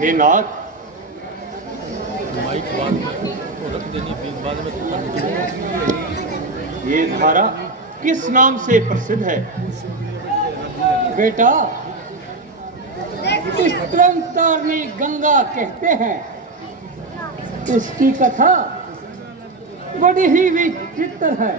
हे नाथ, ये धारा किस नाम से प्रसिद्ध है? बेटा, इस तरंगतारिणी गंगा कहते हैं। इसकी कथा बड़ी ही विचित्र है।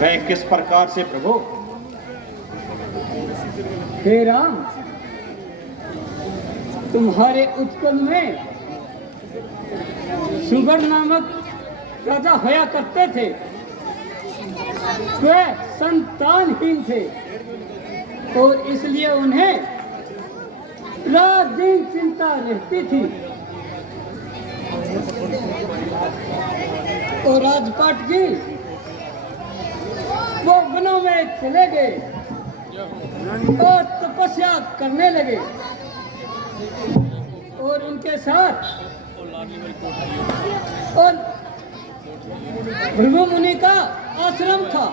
वह किस प्रकार से प्रभु? हे राम, तुम्हारे उत्कल में सुगर नामक राजा होया करते थे। वे संतानहीन थे और इसलिए उन्हें रात दिन चिंता रहती थी। और राजपाट की वो वनों में चले गए और तपस्या करने लगे। और उनके साथ और भृगु मुनि का आश्रम था।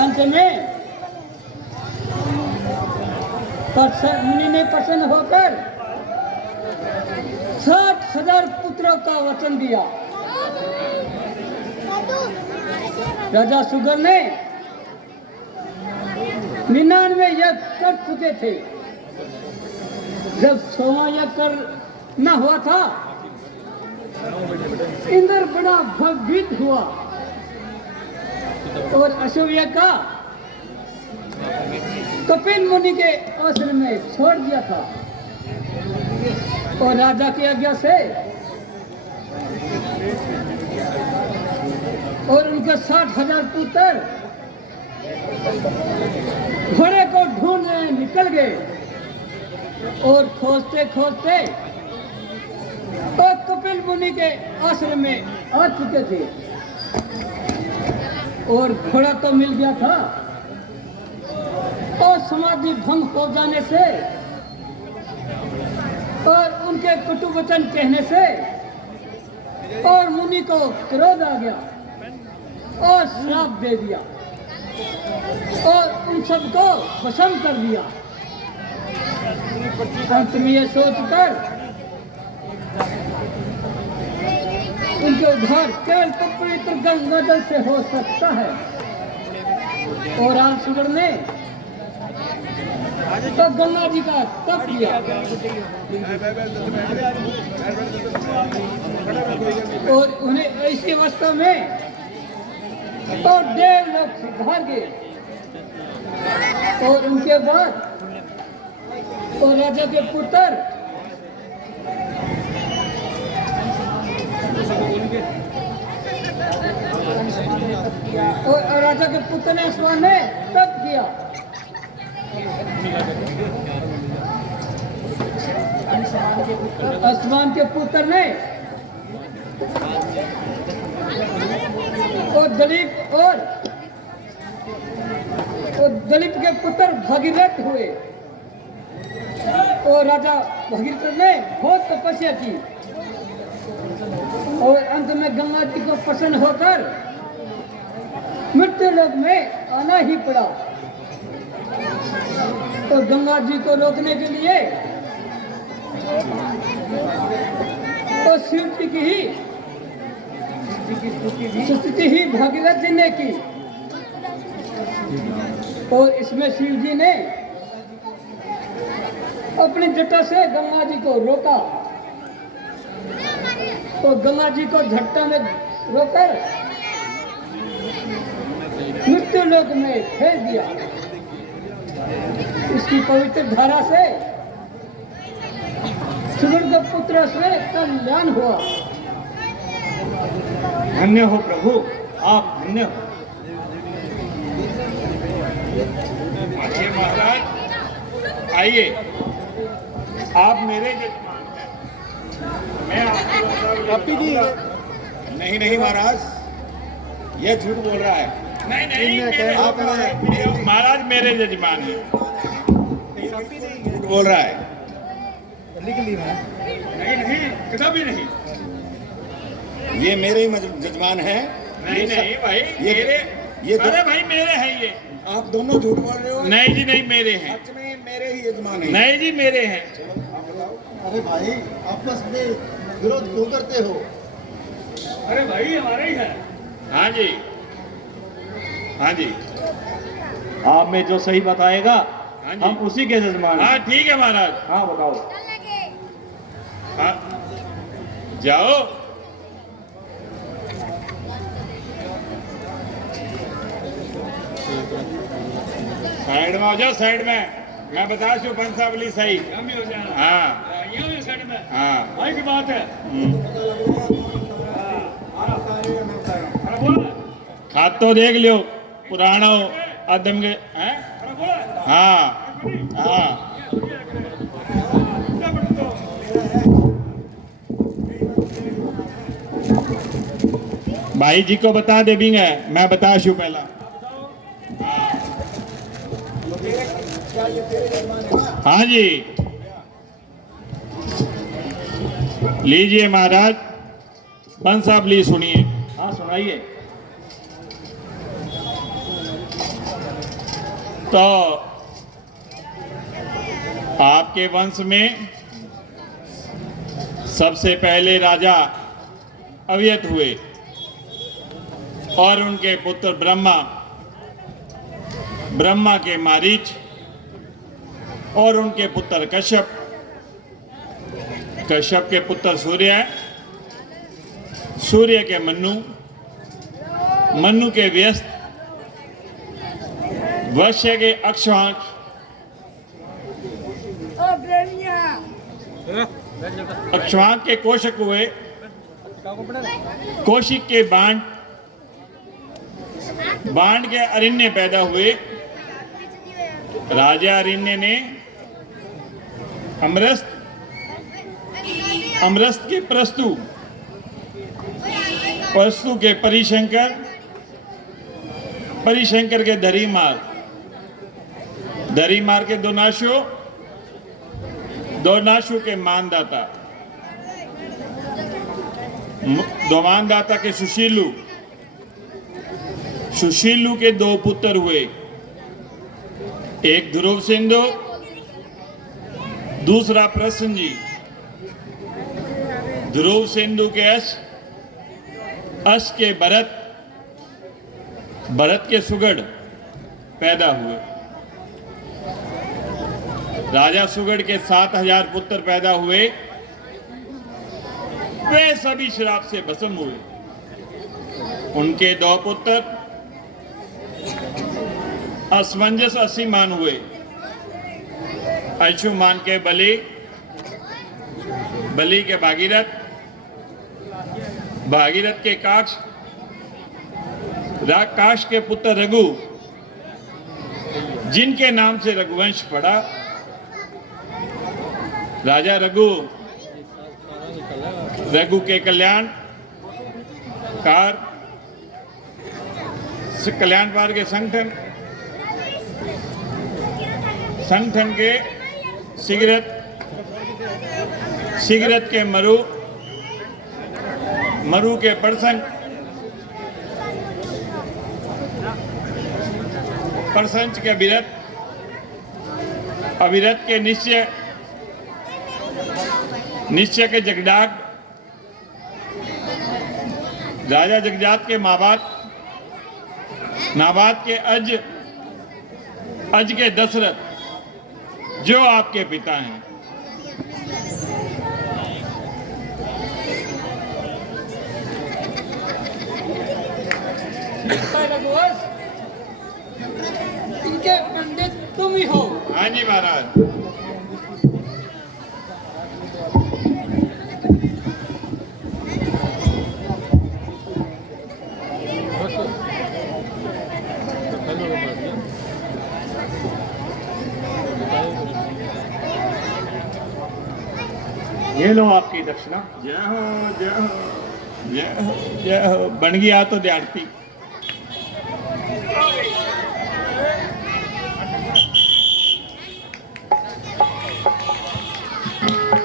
अंत में मुनि ने प्रसन्न होकर 60,000 पुत्रों का वचन दिया। राजा सुगर ने 99 यज्ञ कर चुके थे। जब 100वां यज्ञ कर न हुआ था, इंद्र बड़ा भयभीत हुआ और अशुभ यज्ञ का कपिल मुनि के आश्रम में छोड़ दिया था। और राजा की आज्ञा से और उनके 60,000 पुत्र घोड़े को ढूंढने निकल गए और खोजते खोजते और कपिल मुनि के आश्रम में आ चुके थे। और घोड़ा तो मिल गया था और समाधि भंग हो जाने से और उनके कटु वचन कहने से और मुनि को क्रोध आ गया और श्राप दे दिया और उन सबको भस्म कर दिया। अंत में ये सोचकर उनके उद्धार केवल पवित्र गंगा जल से हो सकता है। और राम सुगर ने तो गंगा जी का तप किया और उन्हें ऐसी अवस्था में तो 1.5 लाख सुधार गए। और उनके बाद और राजा के पुत्र और राजा के पुत्र ने आसमान में तप किया। आसमान के पुत्र ने और दलीप के पुत्र भगीरथ हुए। और राजा भगीरथ ने बहुत तपस्या की और अंत में गंगा जी को प्रसन्न होकर मृत्यु लोक में आना ही पड़ा। तो गंगा जी को रोकने के लिए तो शिव जी की स्तुति ही भागीरथ जी ने की। और इसमें शिव जी ने अपनी जटा से गंगा जी को रोका। तो गंगा जी को झट्टा में रोकर मृत्यु लोक में फेंक दिया। इसकी पवित्र धारा से सुगर के पुत्र से कल्याण हुआ। धन्य हो प्रभु, आप धन्य हो। आइए महाराज, आइए। आप मेरे जजमान हैं। मैं आपकी नहीं नहीं महाराज, यह झूठ बोल रहा है। नहीं नहीं, आप महाराज मेरे जजमान हैं। झूठ बोल रहा है। नहीं नहीं, कभी नहीं। ये मेरे ही जजमान हैं। नहीं नहीं भाई, ये अरे भाई मेरे हैं ये। आप दोनों झूठ बोल रहे हो। नहीं जी नहीं, मेरे हैं। सच में मेरे ही यजमान है। नहीं जी मेरे हैं। आप बताओ। अरे भाई आपस में विरोध क्यों करते हो? अरे भाई हमारे ही है। हाँ जी, हाँ जी, आप में जो सही बताएगा हाँ जी। हम उसी के जजमान हैं। हाँ ठीक है महाराज। हाँ बताओ। हाँ जाओ। साइड में हो जाओ, साइड में। मैं बता दूं पंसावली सही। हाँ हाँ। भाई की बात है। खाद तो देख लियो पुराना आदम के हैं। हाँ हाँ। भाई जी को बता दे भी है, मैं बता शू पहला। हाँ जी लीजिए महाराज, पंच साहब ली सुनिए। हाँ सुनाइए। तो आपके वंश में सबसे पहले राजा अव्यत हुए और उनके पुत्र ब्रह्मा, ब्रह्मा के मारीच और उनके पुत्र कश्यप, कश्यप के पुत्र सूर्य, सूर्य के मन्नु, मन्नु के व्यस्त, वश्य के अक्षवांक, अक्षवांक के कोशक हुए, कौशिक के बाण, बाण के अरिण्य पैदा हुए। राजा अरिण्य ने अमरस्त, अमरस्त के प्रस्तु, प्रस्तु के परिशंकर, परिशंकर के धरीमार, धरीमार के दोनाशु, दोनाशु के मानदाता, दोमानदाता के सुशीलु, सुशीलु के दो पुत्र हुए, एक ध्रुव सिंधु, दूसरा प्रसन्नजी। ध्रुव सिंधु के अश, अश के भरत, भरत के सुगढ़ पैदा हुए। राजा सुगढ़ के 7000 पुत्र पैदा हुए, वे सभी श्राप से भस्म हुए। उनके दो पुत्र असमंजस असीमान हुए, अंशुमान के बलि, बलि के भागीरथ, भागीरथ के काक्ष, काक्ष के पुत्र रघु, जिनके नाम से रघुवंश पड़ा। राजा रघु, रघु के कल्याण कार, कल्याण पार के संगठन, संगठन के सिगरत, सिगरत के मरु, मरु के परसंग, परसंच के अविरत, अविरत के निश्चय, निश्चय के जगडाग, राजा जगजात के माबाद, नाबाद के अज, अज के दशरथ, जो आपके पिता हैं। इनके पंडित तुम ही हो। हाँ जी महाराज। ये लो आपकी दक्षिणा। जय हो जय हो जय हो जय हो। बन गया तो दयाड़ती।